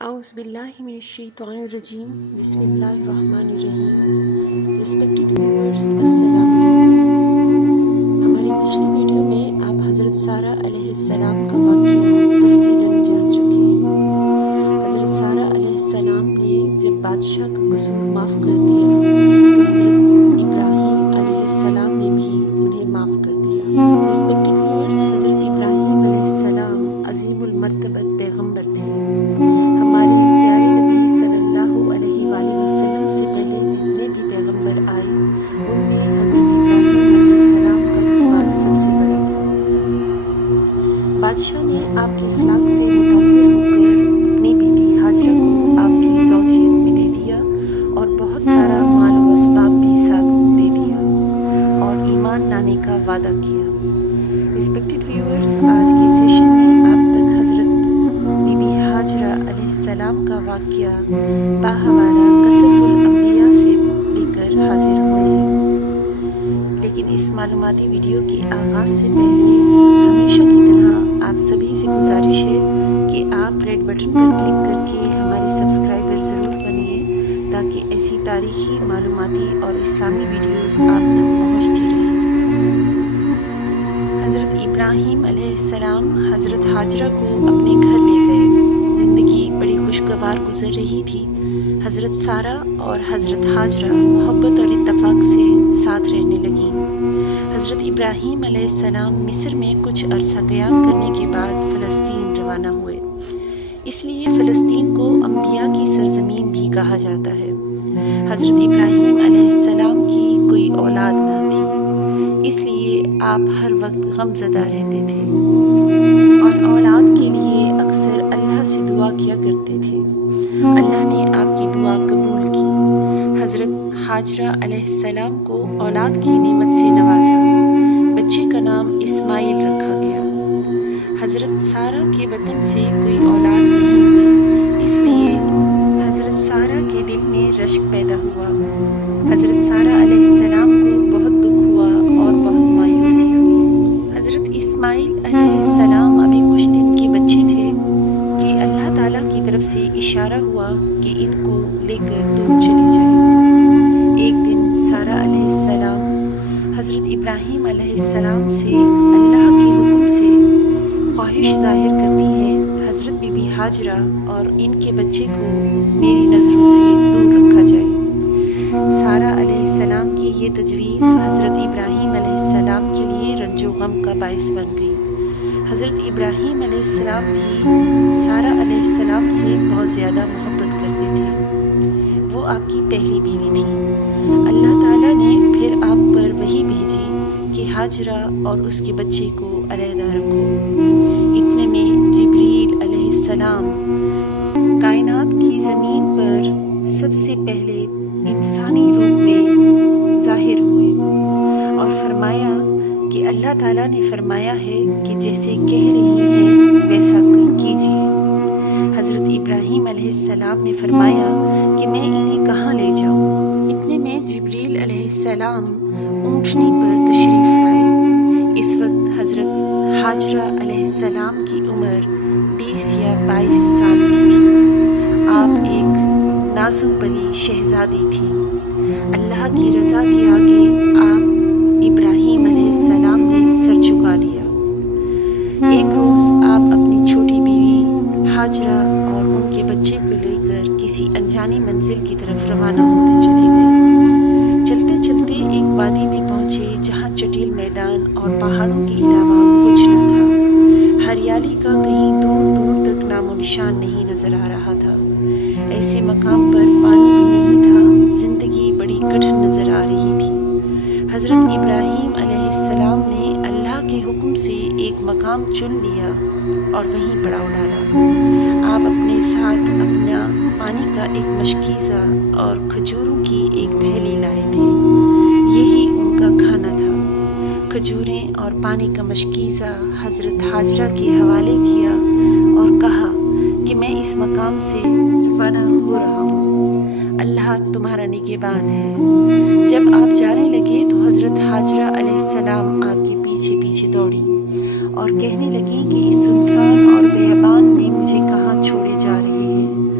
أعوذ بالله من الشيطان الرجيم بسم الله الرحمن الرحیم. Respected viewers, السلام علیکم. ہماری پچھلی ویڈیو میں آپ حضرت سارہ علیہ السلام کا واقعہ تفصیلاً جان چکے ہیں. حضرت سارہ علیہ السلام نے جب بادشاہ کا قصور معاف کر دیا تو حضرت ابراہیم علیہ السلام نے بھی انہیں معاف کر دیا. Respected viewers, حضرت ابراہیم علیہ السلام عظیم المرتبت پیغمبر تھے. ہمارے پیارے نبی صلی اللہ علیہ وآلہ وسلم سے پہلے جتنے بھی پیغمبر آئے ان میں حضرت ابراہیم علیہ السلام کا رتبہ سب سے بڑا تھا. بادشاہ نے آپ کے اخلاق سے متاثر ہو کر اپنی بیوی ہاجرہ کو آپ کی زوجیت میں دے دیا اور بہت سارا مال و اسباب بھی ساتھ دے دیا اور ایمان لانے کا وعدہ کیا. ریسپیکٹڈ ویورز، آج کے سیشن میں آپ تک حضرت بی بی ہاجرہ علیہ السلام کا واقعہ باحوالہ قصص الانبیاء سے لے کر حاضر ہوئے ہیں. لیکن اس معلوماتی ویڈیو کے آغاز سے پہلے ہمیشہ کی طرح آپ سبھی سے گزارش ہے کہ آپ ریڈ بٹن پر کلک کر کے ہمارے سبسکرائبر ضرور بنیے تاکہ ایسی تاریخی، معلوماتی اور اسلامی ویڈیوز آپ تک پہنچتی رہیں. حضرت ابراہیم علیہ السلام حضرت ہاجرہ کو اپنے گھر لے گئے. زندگی بڑی خوشگوار گزر رہی تھی. حضرت سارہ اور حضرت ہاجرہ محبت اور اتفاق سے ساتھ رہنے لگیں. حضرت ابراہیم علیہ السلام مصر میں کچھ عرصہ قیام کرنے کے بعد فلسطین روانہ ہوئے. اس لیے فلسطین کو انبیاء کی سرزمین بھی کہا جاتا ہے. حضرت ابراہیم علیہ السلام کی کوئی اولاد نہ تھی، اس لیے آپ ہر وقت غم زدہ رہتے تھے اور اولاد کے لیے اکثر اللہ سے دعا کیا کرتے تھے. اللہ نے آپ کی دعا قبول کی. حضرت ہاجرہ علیہ السلام کو اولاد کی نعمت سے نوازا. بچے کا نام اسماعیل رکھا گیا. حضرت سارہ کے وطن سے کوئی اولاد نہیں ہوئی، اس لیے حضرت سارہ کے دل میں رشک پیدا ہوا. حضرت سارہ علیہ السلام کو بہت دکھ ہوا اور بہت مایوسی ہوئی. حضرت اسماعیل علیہ السلام ابھی کچھ دن کے بچے تھے کہ اللہ تعالیٰ کی طرف سے اشارہ ہوا کہ ان کو لے کر دور چلے جائیں. ایک دن سارہ علیہ السلام حضرت ابراہیم علیہ السلام سے اللہ کے حکم سے خواہش ظاہر کرتی ہیں، حضرت بی بی ہاجرہ اور ان کے بچے کو میری نظروں سے دور رکھا جائے. سارہ علیہ السلام کی یہ تجویز حضرت ابراہیم علیہ السلام کے لیے رنج و غم کا باعث بن گئی. حضرت ابراہیم علیہ السلام بھی سارہ علیہ السلام سے بہت زیادہ محبت کرتے تھے. وہ آپ کی پہلی بیوی تھی. اللہ تعالیٰ نے پھر آپ پر وحی بھیجی کہ ہاجرہ اور اس کے بچے کو علیحدہ رکھو. اتنے میں جبریل علیہ السلام کائنات کی زمین پر سب سے پہلے انسانی روپ میں ظاہر ہوئے اور فرمایا کہ اللہ تعالیٰ نے فرمایا ہے کہ جیسے کہہ رہی ہیں ویسا کیجیے. حضرت ابراہیم علیہ السلام نے فرمایا کہ میں انہیں کہاں لے جاؤں. اتنے میں جبریل علیہ السلام اونٹنی پر تشریف لائے. اس وقت حضرت ہاجرہ علیہ السلام کی عمر 20 یا 22 سال کی تھی. آپ ایک نازک پری شہزادی تھی. اللہ کی رضا کے آگے آپ ابراہیم علیہ السلام نے سر جھکا لیا. ایک روز آپ اپنی چھوٹی بیوی ہاجرہ اور ان کے بچے کو لے کر کسی انجانی منزل کی طرف روانہ ہوتے چلے گئے. چلتے چلتے ایک وادی میں پہنچے جہاں چٹیل میدان اور پہاڑوں کے علاوہ کچھ نہ تھا. ہریالی کا کہیں دور دور تک نام و نشان نہیں نظر آ رہا تھا. ایسے مقام پر پانی بھی نہیں تھا. زندگی بڑی کٹھن نظر آ رہی تھی. حضرت ابراہیم علیہ السلام نے اللہ کے حکم سے ایک مقام چن لیا اور وہیں پڑاؤ ڈالا. آپ اپنے ساتھ اپنا پانی کا ایک مشکیزہ اور کھجوروں کی ایک تھیلی لائے تھے. یہی ان کا کھانا تھا. کھجوریں اور پانی کا مشکیزہ حضرت ہاجرہ کے حوالے کیا اور کہا کہ میں اس مقام سے روانہ ہو رہا ہوں. اللہ تمہارا نگہبان ہے. جب آپ جانے لگے تو حضرت ہاجرہ علیہ السلام آپ کے پیچھے پیچھے دوڑی اور کہنے لگیں کہ اس سنسان اور بیابان میں مجھے کہاں چھوڑے جا رہے ہیں.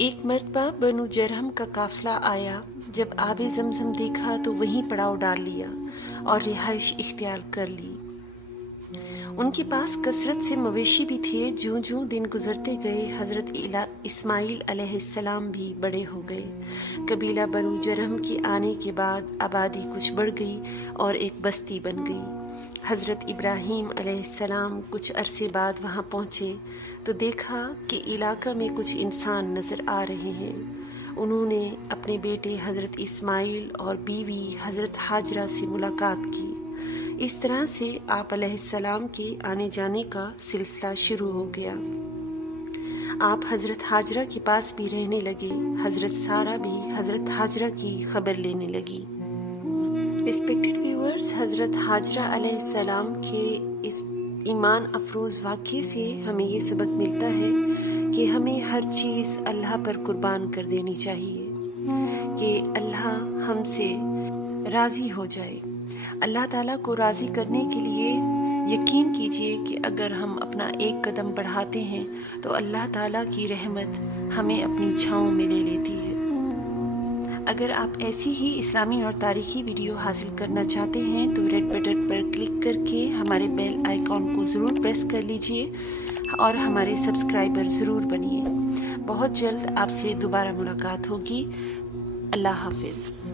ایک مرتبہ بنو جرہم کا قافلہ آیا، جب آب زمزم دیکھا تو وہیں پڑاؤ ڈال لیا اور رہائش اختیار کر لی۔ ان کے پاس کثرت سے مویشی بھی تھے۔ جوں جوں دن گزرتے گئے حضرت اسماعیل علیہ السلام بھی بڑے ہو گئے۔ قبیلہ بنو جرہم کے آنے کے بعد آبادی کچھ بڑھ گئی اور ایک بستی بن گئی۔ حضرت ابراہیم علیہ السلام کچھ عرصے بعد وہاں پہنچے تو دیکھا کہ علاقہ میں کچھ انسان نظر آ رہے ہیں۔ انہوں نے اپنے بیٹے حضرت اسماعیل اور بیوی حضرت حاجرہ سے ملاقات کی۔ اس طرح سے آپ علیہ السلام کے آنے جانے کا سلسلہ شروع ہو گیا۔ آپ حضرت حاجرہ کے پاس بھی رہنے لگے۔ حضرت سارہ بھی حضرت حاجرہ کی خبر لینے لگی۔ ریسپیکٹڈ ویورز، حضرت حاجرہ علیہ السلام کے اس ایمان افروز واقعے سے ہمیں یہ سبق ملتا ہے کہ ہمیں ہر چیز اللہ پر قربان کر دینی چاہیے کہ اللہ ہم سے راضی ہو جائے۔ اللہ تعالیٰ کو راضی کرنے کے لیے یقین کیجئے کہ اگر ہم اپنا ایک قدم بڑھاتے ہیں تو اللہ تعالیٰ کی رحمت ہمیں اپنی چھاؤں میں لے لیتی ہے۔ اگر آپ ایسی ہی اسلامی اور تاریخی ویڈیو حاصل کرنا چاہتے ہیں تو ریڈ بٹن پر کلک کر کے ہمارے بیل آئیکن کو ضرور پریس کر لیجئے اور ہمارے سبسکرائبر ضرور بنیے۔ بہت جلد آپ سے دوبارہ ملاقات ہوگی۔ اللہ حافظ۔